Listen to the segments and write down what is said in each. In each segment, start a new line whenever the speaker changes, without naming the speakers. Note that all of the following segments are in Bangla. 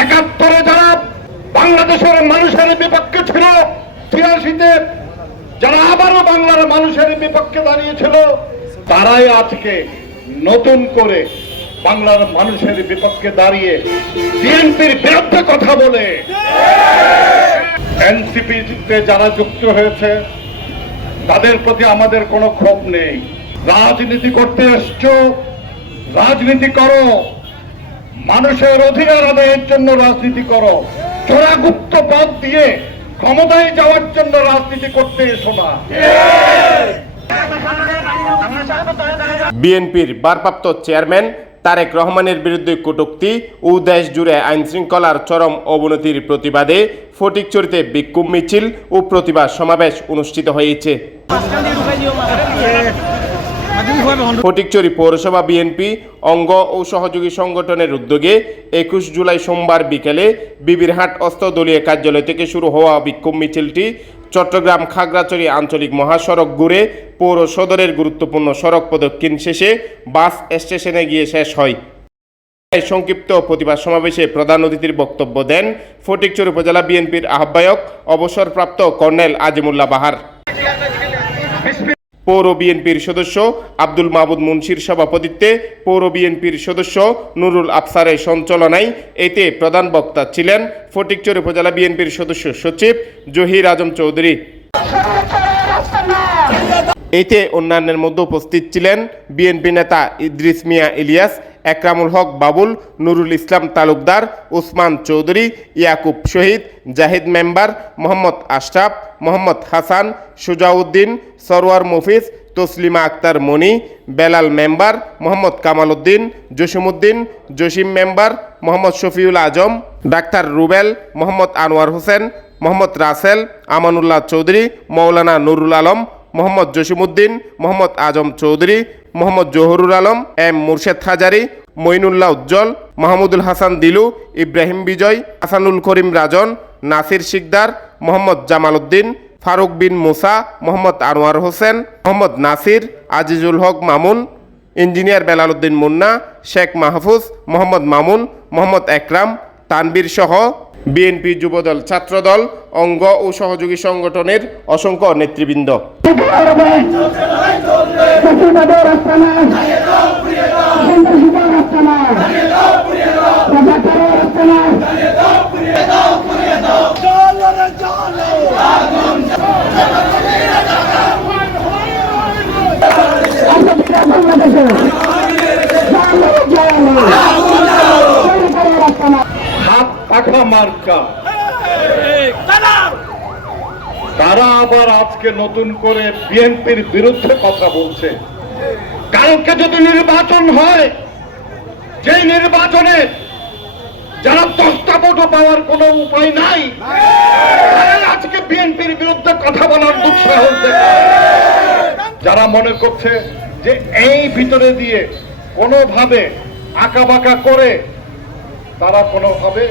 একাত্তরে যারা বাংলাদেশের মানুষের বিপক্ষে ছিল, ছিয়াশিতে যারা আবারও বাংলার মানুষের বিপক্ষে দাঁড়িয়েছিল, তারাই আজকে নতুন করে বাংলার মানুষের বিপক্ষে দাঁড়িয়ে বিএনপির বিরুদ্ধে কথা বলে। এনসিপিতে যারা যুক্ত হয়েছে, তাদের প্রতি আমাদের কোনো ক্ষোভ নেই। রাজনীতি করতে এসছ, রাজনীতি করো। মানুষের অধিকার আদায়ের জন্য রাজনীতি করো। চোরাগুপ্ত পথ দিয়ে ক্ষমতায় যাওয়ার জন্য রাজনীতি করতে এসো না।
বিএনপির ভারপ্রাপ্ত চেয়ারম্যান তারেক রহমানের বিরুদ্ধে কটূক্তি ও দেশ জুড়ে আইনশৃঙ্খলার চরম অবনতির প্রতিবাদে ফটিকচুরিতে বিক্ষোভ মিছিল ও প্রতিবাদ সমাবেশ অনুষ্ঠিত হয়েছে। ফটিকচুরি পৌরসভা বিএনপি অঙ্গ ও সহযোগী সংগঠনের উদ্যোগে একুশ জুলাই সোমবার বিকেলে বিবিরহাট অস্ত্র দলীয় কার্যালয় থেকে শুরু হওয়া বিক্ষোভ মিছিলটি চট্টগ্রাম খাগড়াছড়ি আঞ্চলিক মহাসড়ক ঘুরে পৌর সদরের গুরুত্বপূর্ণ সড়ক প্রদক্ষিণ শেষে বাস স্টেশনে গিয়ে শেষ হয়। সংক্ষিপ্ত প্রতিবাদ সমাবেশে প্রধান অতিথির বক্তব্য দেন ফটিকচুরি উপজেলা বিএনপির আহ্বায়ক, অবসরপ্রাপ্ত কর্নেল আজিমুল্লাহ বাহার। পৌর বিএনপির সদস্য আব্দুল মাহবুদ মুন্সির সভাপতিত্বে পৌর বিএনপির সদস্য নুরুল আফসারের সঞ্চালনায় এতে প্রধান বক্তা ছিলেন ফটিকচর উপজেলা বিএনপির সদস্য সচিব জহির আজম চৌধুরী। এতে অন্যান্যের মধ্যে উপস্থিত ছিলেন বিএনপি নেতা Idris Mia Ilias, Ekramul Haque Babul, Nurul Islam Talukdar Osman Chowdhury, Yakub Shahid, Zahid member Mohammad Ashraf, Mohammad Hasan, Sujauddin Sarwar Mofiz, Taslima Akter Moni, Belal member Mohammad Kamal Uddin Jasimuddin, Jasim member Mohammad Shafiul Azam, doctor Rubel, Mohammad Anwar Hossain, Mohammad Rasel, Amanullah Chowdhury, Maulana Nurul Alam Mohammad Jasimuddin, Mohammad Azam Chowdhury, Mohammad Zahurul Alam, M Murshed Hazari মইনুল্লাহ উজ্জ্বল, মাহমুদুল হাসান দিলু, ইব্রাহিম বিজয়, হাসানুল করিম রাজন, নাসির শিকদার, মোহাম্মদ জামাল উদ্দিন ফারুক বিন মুসা, মোহাম্মদ আনোয়ার হোসেন, মোহাম্মদ নাসির, আজিজুল হক মামুন, ইঞ্জিনিয়ার বেলাল উদ্দিন মুন্না, শেখ মাহফুজ, মোহাম্মদ মামুন, মোহাম্মদ একরাম তানবীর সহ বিএনপি যুবদল ছাত্রদল অঙ্গ ও সহযোগী সংগঠনের অসংখ্য নেতৃবৃন্দ।
পাখা তারা আবার আজকে নতুন করে বিএনপির বিরুদ্ধে কথা বলছে কালকে যদি নির্বাচন হয়, যেই নির্বাচনে যারা দশটা ভোটও পাওয়ার কোনো উপায় নাই আজকে বিএনপির বিরুদ্ধে কথা বলার দুঃসাহস। যারা মনে করছে যে এই ভিতরে দিয়ে কোনোভাবে আঁকা বাঁকা করে, তারা কোনোভাবে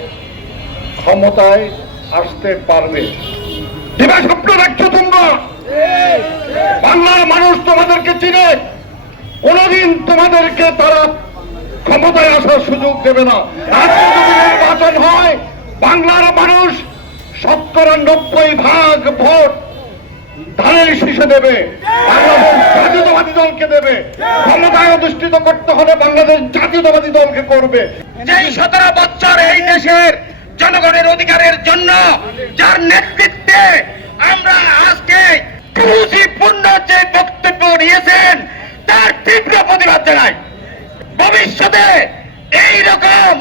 ক্ষমতায় আসতে পারবে। দিবা স্বপ্ন দেখছ তোমরা? বাংলার মানুষ তোমাদেরকে চিনে। কোনদিন তোমাদেরকে তারা ক্ষমতায় আসার সুযোগ দেবে না। নির্বাচন হয়, বাংলার মানুষ শতকরা নব্বই ভাগ ভোট ধানের শীষে দেবে। জাতীয়তাবাদী দলকে দেবে। ক্ষমতায় অধিষ্ঠিত করতে হলে বাংলাদেশ জাতীয়তাবাদী দলকে করবে।
যেই সতেরো বছর এই দেশের জনগণের অধিকারের জন্য যার নেতৃত্বে আমরা আজকে ক্রুশিপূর্ণ যে বক্তব্য নিয়েছেন তার তীব্র প্রতিবাদ জানাই। ভবিষ্যতে এই রকম